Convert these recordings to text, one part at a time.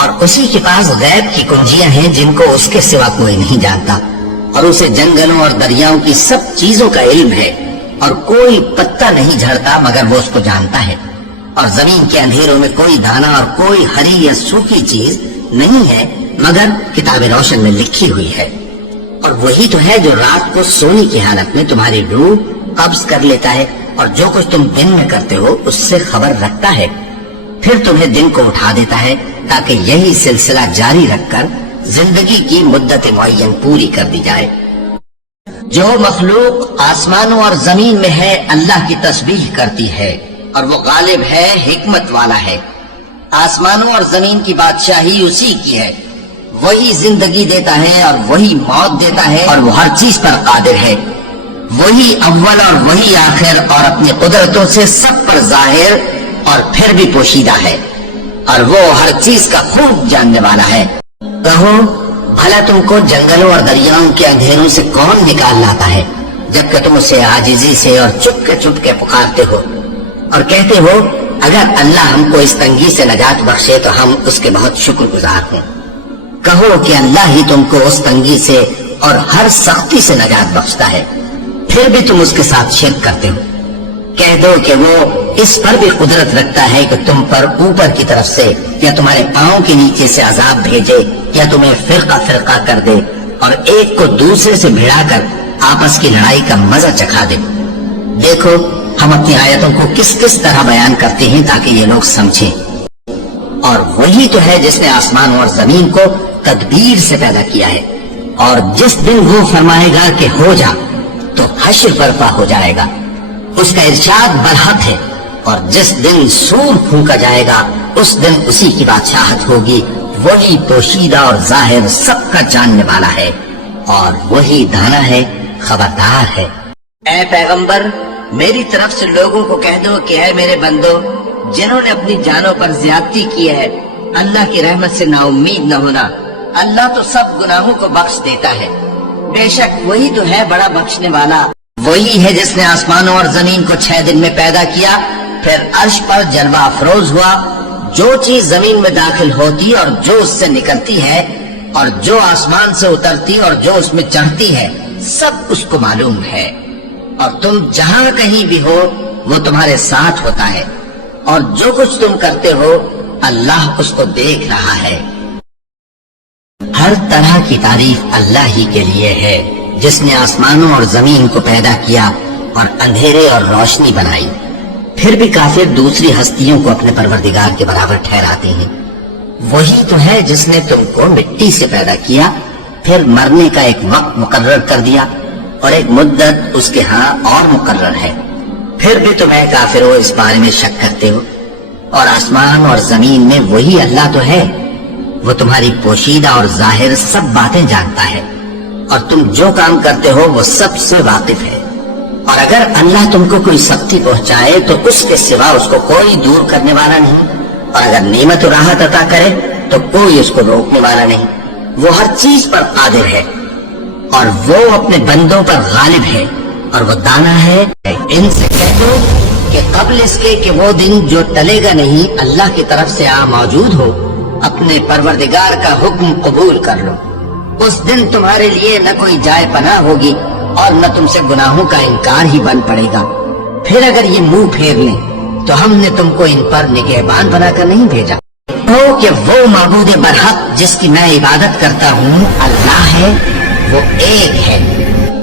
اور اسی کے پاس غیب کی کنجیاں ہیں جن کو اس کے سوا کوئی نہیں جانتا، اور اسے جنگلوں اور دریاؤں کی سب چیزوں کا علم ہے، اور کوئی پتا نہیں جھڑتا مگر وہ اس کو جانتا ہے، اور زمین کے اندھیروں میں کوئی دانا اور کوئی ہری یا سوکھی چیز نہیں ہے مگر کتاب روشن میں لکھی ہوئی ہے۔ اور وہی تو ہے جو رات کو سونے کی حالت میں تمہاری روح قبض کر لیتا ہے، اور جو کچھ تم دن میں کرتے ہو اس سے خبر رکھتا ہے، پھر تمہیں دن کو اٹھا دیتا ہے تاکہ یہی سلسلہ جاری رکھ کر زندگی کی مدت معین پوری کر دی جائے۔ جو مخلوق آسمانوں اور زمین میں ہے اللہ کی تسبیح کرتی ہے، اور وہ غالب ہے، حکمت والا ہے۔ آسمانوں اور زمین کی بادشاہی اسی کی ہے، وہی زندگی دیتا ہے اور وہی موت دیتا ہے، اور وہ ہر چیز پر قادر ہے۔ وہی اول اور وہی آخر، اور اپنی قدرتوں سے سب پر ظاہر اور پھر بھی پوشیدہ ہے، اور وہ ہر چیز کا خوب جاننے والا ہے۔ کہو بھلا تم کو جنگلوں اور دریاؤں کے اندھیروں سے کون نکال لاتا ہے، جبکہ تم اسے عاجزی سے اور چپ کے پکارتے ہو اور کہتے ہو اگر اللہ ہم کو اس تنگی سے نجات بخشے تو ہم اس کے بہت شکر گزار ہوں۔ کہو کہ اللہ ہی تم کو اس تنگی سے اور ہر سختی سے نجات بخشتا ہے، پھر بھی تم اس کے ساتھ شرک کرتے ہو۔ کہہ دو کہ وہ اس پر بھی قدرت رکھتا ہے کہ تم پر اوپر کی طرف سے یا تمہارے پاؤں کے نیچے سے عذاب بھیجے، یا تمہیں فرقہ فرقہ کر دے اور ایک کو دوسرے سے بھڑا کر آپس کی لڑائی کا مزہ چکھا دے۔ دیکھو ہم اپنی آیتوں کو کس کس طرح بیان کرتے ہیں تاکہ یہ لوگ سمجھیں۔ اور وہی تو ہے جس نے آسمان اور زمین کو تدبیر سے پیدا کیا ہے، اور جس دن وہ فرمائے گا کہ ہو جا تو حشر برپا ہو جائے گا، اس کا ارشاد برحق ہے۔ اور جس دن سور پھونکا جائے گا اس دن اسی کی بادشاہت ہوگی، وہی پوشیدہ اور ظاہر سب کا جاننے والا ہے، اور وہی دانا ہے، خبردار ہے۔ اے پیغمبر میری طرف سے لوگوں کو کہہ دو کہ اے میرے بندو جنہوں نے اپنی جانوں پر زیادتی کی ہے، اللہ کی رحمت سے نا امید نہ ہونا، اللہ تو سب گناہوں کو بخش دیتا ہے، بے شک وہی تو ہے بڑا بخشنے والا۔ وہی ہے جس نے آسمانوں اور زمین کو 6 دن میں پیدا کیا، پھر عرش پر جلوہ افروز ہوا، جو چیز زمین میں داخل ہوتی اور جو اس سے نکلتی ہے، اور جو آسمان سے اترتی اور جو اس میں چڑھتی ہے، سب اس کو معلوم ہے۔ اور تم جہاں کہیں بھی ہو وہ تمہارے ساتھ ہوتا ہے، اور جو کچھ تم کرتے ہو اللہ اس کو دیکھ رہا ہے۔ ہر طرح کی تعریف اللہ ہی کے لیے ہے جس نے آسمانوں اور زمین کو پیدا کیا اور اندھیرے اور روشنی بنائی۔ پھر بھی کافر دوسری ہستیوں کو اپنے پروردگار کے برابر ٹھہراتے ہیں۔ وہی تو ہے جس نے تم کو مٹی سے پیدا کیا، پھر مرنے کا ایک وقت مقرر کر دیا اور ایک مدت اس کے ہاں اور مقرر ہے، پھر بھی تمہیں کافروں اس بارے میں شک کرتے ہو۔ اور آسمان اور زمین میں وہی اللہ تو ہے، وہ تمہاری پوشیدہ اور ظاہر سب باتیں جانتا ہے، اور تم جو کام کرتے ہو وہ سب سے واقف ہے۔ اور اگر اللہ تم کو کوئی سختی پہنچائے تو اس کے سوا اس کو کوئی دور کرنے والا نہیں، اور اگر نعمت و راحت عطا کرے تو کوئی اس کو روکنے والا نہیں۔ وہ ہر چیز پر قادر ہے، اور وہ اپنے بندوں پر غالب ہے، اور وہ دانا ہے۔ ان سے کہہ دو کہ قبل اس کے کہ وہ دن جو ٹلے گا نہیں اللہ کی طرف سے آ موجود ہو، اپنے پروردگار کا حکم قبول کر لو۔ اس دن تمہارے لیے نہ کوئی جائے پناہ ہوگی اور نہ تم سے گناہوں کا انکار ہی بن پڑے گا۔ پھر اگر یہ منہ پھیر لیں تو ہم نے تم کو ان پر نگہبان بنا کر نہیں بھیجا ہو کہ وہ معبود برحق جس کی میں عبادت کرتا ہوں اللہ ہے، وہ ایک ہے۔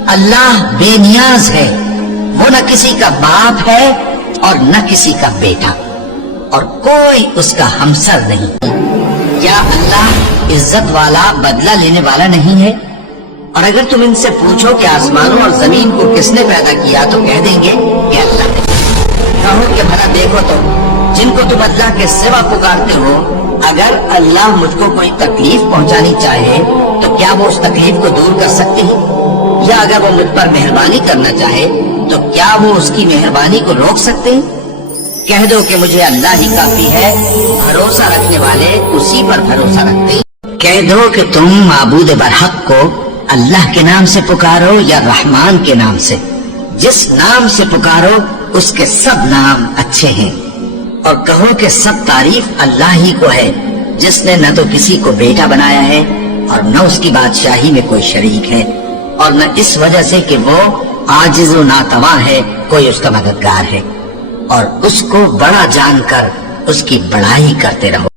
اللہ بے نیاز ہے، وہ نہ کسی کا باپ ہے اور نہ کسی کا بیٹا، اور کوئی اس کا ہمسر نہیں۔ کیا اللہ عزت والا بدلہ لینے والا نہیں ہے؟ اور اگر تم ان سے پوچھو کہ آسمانوں اور زمین کو کس نے پیدا کیا تو کہہ دیں گے کہ اللہ نے۔ کہو کہ بھلا دیکھو تو جن کو تم اللہ کے سوا پکارتے ہو، اگر اللہ مجھ کو کوئی تکلیف پہنچانی چاہے تو کیا وہ اس تکلیف کو دور کر سکتے ہیں؟ یا اگر وہ مجھ پر مہربانی کرنا چاہے تو کیا وہ اس کی مہربانی کو روک سکتے ہیں؟ کہہ دو کہ مجھے اللہ ہی کافی ہے، بھروسہ رکھنے والے اسی پر بھروسہ رکھتے ہیں۔ کہہ دو کہ تم معبود برحق کو اللہ کے نام سے پکارو یا رحمان کے نام سے، جس نام سے پکارو اس کے سب نام اچھے ہیں، اور کہو کہ سب تعریف اللہ ہی کو ہے جس نے نہ تو کسی کو بیٹا بنایا ہے اور نہ اس کی بادشاہی میں کوئی شریک ہے، اور نہ اس وجہ سے کہ وہ عاجز و ناتواں ہے کوئی اس کا مددگار ہے، اور اس کو بڑا جان کر اس کی بڑائی کرتے رہو۔